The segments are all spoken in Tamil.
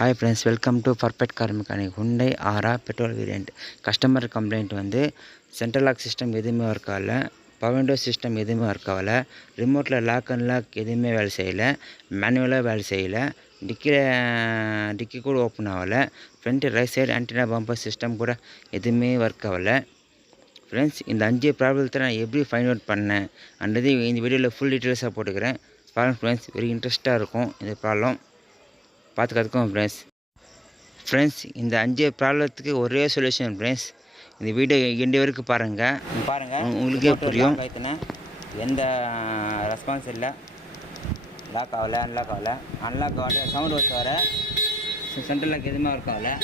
Hi friends, welcome to perfect car mechanic. Hyundai ஆரா பெட்ரோல் வேரியண்ட். கஸ்டமர் கம்ப்ளைண்ட் வந்து சென்ட்ரல் லாக் சிஸ்டம் எதுவுமே ஒர்க் ஆகலை, பவர் விண்டோ சிஸ்டம் எதுவுமே ஒர்க் ஆகலை, ரிமோட்டில் லாக் அண்ட் லாக் எதுவுமே வேலை செய்யலை, மேனுவலாக வேலை செய்யலை, டிக்கி கூட ஓப்பன் ஆகலை, front right side antenna bumper system கூட எதுவுமே ஒர்க் ஆகலை. ஃப்ரெண்ட்ஸ், இந்த 5 ப்ராப்ளத்தை நான் எப்படி ஃபைண்ட் அவுட் பண்ணேன் அன்றது இந்த வீடியோவில் ஃபுல் டீட்டெயில்ஸாக போட்டுக்கிறேன். பாருங்கள் ஃப்ரெண்ட்ஸ், வெரி இன்ட்ரெஸ்ட்டாக இருக்கும் இந்த ப்ராப்ளம் பார்த்து கற்றுக்கோங்க ஃப்ரெண்ட்ஸ். இந்த 5 ப்ராப்ளத்துக்கு ஒரே சொல்யூஷன் ஃப்ரெண்ட்ஸ். இந்த வீடியோ எண்டு வரைக்கும் பாருங்கள் உங்களுக்கே புரியும். எந்த ரெஸ்பான்ஸ் இல்லை, லாக் ஆகலை, அன்லாக் ஆகலை, சவுண்ட் ஒர்க் வர சென்ட்ரல் லாக் எதுவுமே ஒர்க் ஆகலை.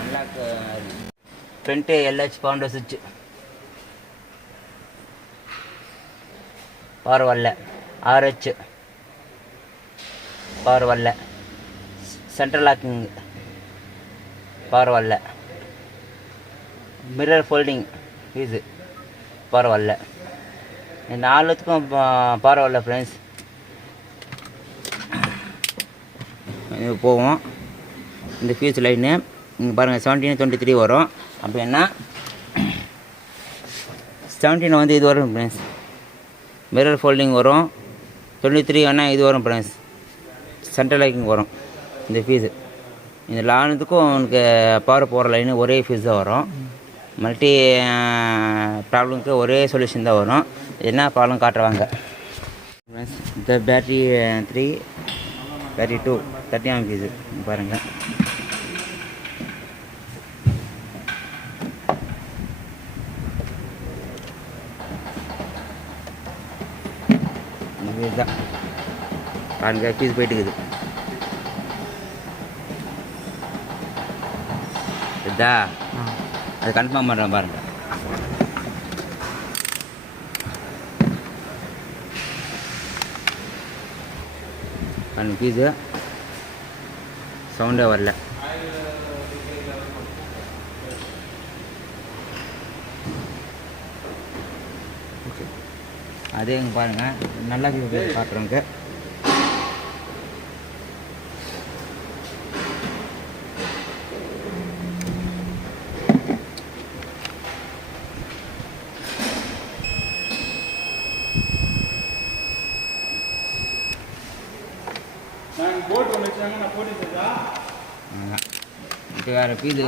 அன்லாக் ஃப்ரண்ட்டு LH பவுண்டர் சுவிட்ச் பவர் வரல, RH பவர் வரல, சென்ட்ரல் லாக்கிங் பவர் வரல, மிரர் ஃபோல்டிங் இது பவர் வரல. இந்த 4த்துக்கும் பவர் வரல ஃப்ரெண்ட்ஸ். போவோம் இந்த ஃபியூஸ் லைனு இங்கே பாருங்கள், 1723 வரும். அப்படின்னா 17 வந்து இது வரும் ஃப்ரெண்ட்ஸ், மிரர் ஃபோல்டிங் வரும். 23 ஆனால் இது வரும் ஃப்ரெண்ட்ஸ், சென்ட்ரல் லாக்கிங் வரும். இந்த ஃபீஸு இந்த 4த்துக்கும் உனக்கு பவர் போகிற லைனு ஒரே ஃபீஸ் தான் வரும். மல்டி ப்ராப்ளம்க்கு ஒரே சொல்யூஷன் தான் வரும். என்ன ப்ராப்ளம் காட்டுறாங்க ஃப்ரெண்ட்ஸ். இந்த பேட்ரி 3, பேட்ரி 2 30 ஃபீஸு பாருங்கள். இதுதான் பாருங்கள், ஃபீஸ் போயிட்டுக்குது. இதா அது கன்ஃபார்ம் பண்ணுறேன் பாருங்கள். ஃபீஸு சவுண்டே வரல. அதே இங்கே பாருங்கள், நல்லா காட்டுறோங்க. இது வேறு பீது,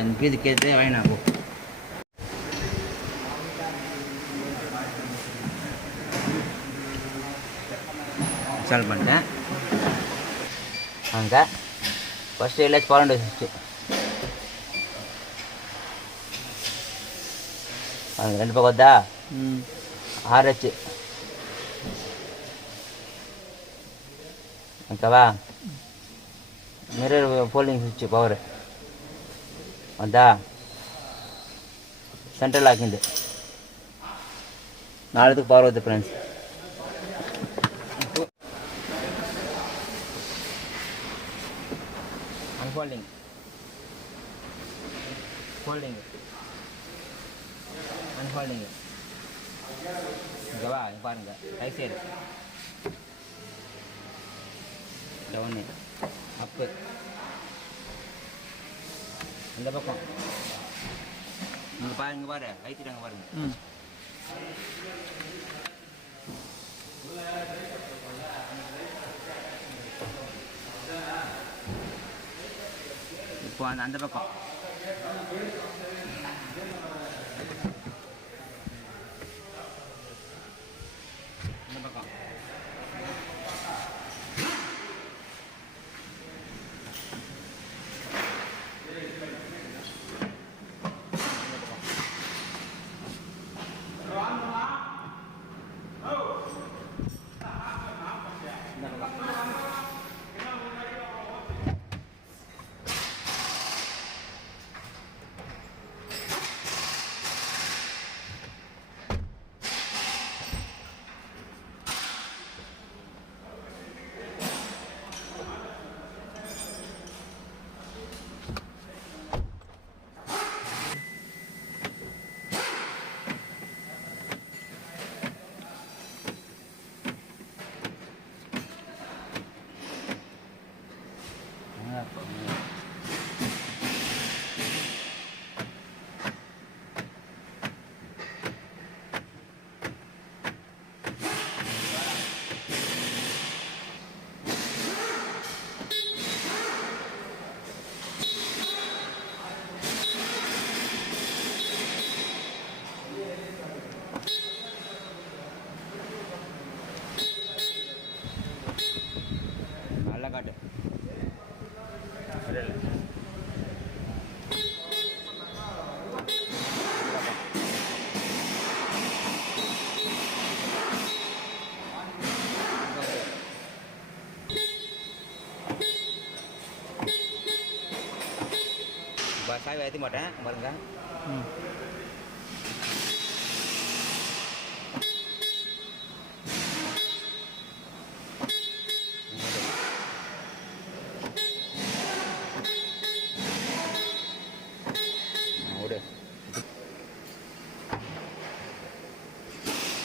இந்த பீது கேட்டு வாங்கினா போ. இன்ஸ்டால் பண்ணிட்டேன். அங்கே ஃபஸ்ட்டு LH பவர் விண்டோ சுவிட்சு அங்கே 2 பக்கம் வருதா, RH ஓகேவா, மிரர் ஃபோல்டிங் சுவிட்சு பவர் வந்தா, சென்ட்ரல் லாக்கிங் 4த்துக்கு பவர் வருது ஃப்ரெண்ட்ஸ். அன்ஃபோல்டிங் அன்ஃபோல்டிங் ஓகேவா. இங்கே பாருங்கள், ரைட் சைடு டவுனு அப்பு, இந்த பக்கம் இங்கே பாருங்க, பாரு ஐத்திட்டாங்க பாருங்க. இப்போ அந்த பக்கம் சாவி ஏற்றி மாட்டேன் பாருங்க.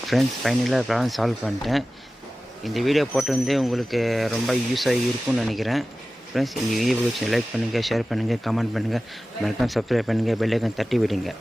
ஃப்ரெண்ட்ஸ் ஃபைனலாக ப்ராப்ளம் சால்வ் பண்ணிட்டேன். இந்த வீடியோ போட்டிருந்தே உங்களுக்கு ரொம்ப யூஸாக இருக்கும்னு நினைக்கிறேன். ஃப்ரெண்ட்ஸ் இந்த வீடியோ பிடிச்சி லைக் பண்ணுங்கள், ஷேர் பண்ணுங்கள், கமெண்ட் பண்ணுங்கள், மறக்காம சப்ஸ்கிரைப் பண்ணுங்கள், பெல் ஐக்கான் தட்டி விடுங்க.